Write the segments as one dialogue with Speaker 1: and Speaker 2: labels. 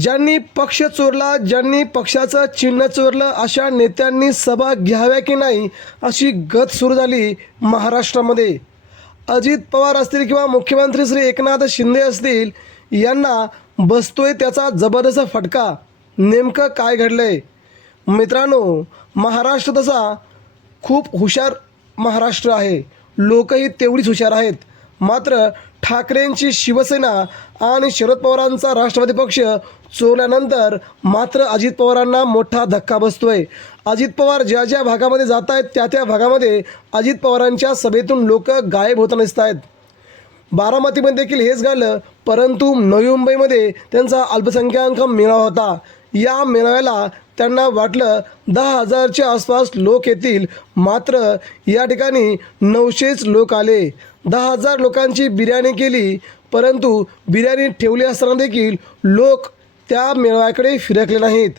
Speaker 1: ज्यांनी पक्ष चोरला ज्यांनी पक्षाचं चिन्ह चोरलं अशा नेत्यांनी सभा घ्याव्या की नाही अशी गत सुरू झाली महाराष्ट्रामध्ये. अजित पवार असतील किंवा मुख्यमंत्री श्री एकनाथ शिंदे असतील यांना बसतोय त्याचा जबरदस्त फटका. नेमकं काय घडलंय? मित्रांनो महाराष्ट्र तसा खूप हुशार महाराष्ट्र आहे. लोकही तेवढीच हुशार आहेत. मात्र ठाकरेंची शिवसेना आणि शरद पवारांचा राष्ट्रवादी पक्ष चोरल्यानंतर मात्र अजित पवारांना मोठा धक्का बसतोय. अजित पवार ज्या ज्या भागामध्ये जात आहेत त्या त्या भागामध्ये अजित पवारांच्या सभेतून लोक गायब होताना दिसत आहेत बारामतीमध्ये देखील हेच झालं परंतु नवी मुंबईमध्ये त्यांचा अल्पसंख्याक मेळावा होता. या मेळाव्याला त्यांना वाटलं दहा हजारच्या आसपास लोक येतील. मात्र या ठिकाणी नऊशेच लोक आले. दहा हजार लोकांची बिर्याणी केली परंतु बिर्याणी ठेवली असताना देखील लोक त्या मेळाव्याकडे फिरकले नाहीत.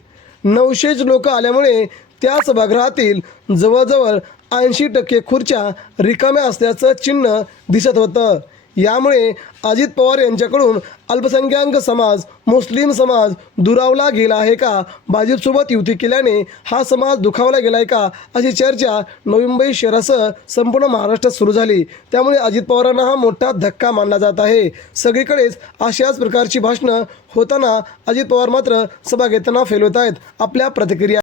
Speaker 1: नऊशेच लोक आल्यामुळे त्या सभागृहातील जवळजवळ ऐंशी टक्के खुर्च्या रिकाम्या असल्याचं चिन्ह दिसत होतं. यामुळे अजित पवार यांच्याकडून अल्पसंख्याक समाज मुस्लिम समाज दुरावला गेला आहे का? भाजपसोबत युती केल्याने हा समाज दुखावला गेला आहे का? अशी चर्चा नवी मुंबई शहरासह संपूर्ण महाराष्ट्रात सुरू झाली. त्यामुळे अजित पवारांना हा मोठा धक्का मानला जात आहे. सगळीकडेच अशाच प्रकारची भाषणं होताना अजित पवार मात्र सभा घेताना फेल होत आहेत. आपल्या प्रतिक्रिया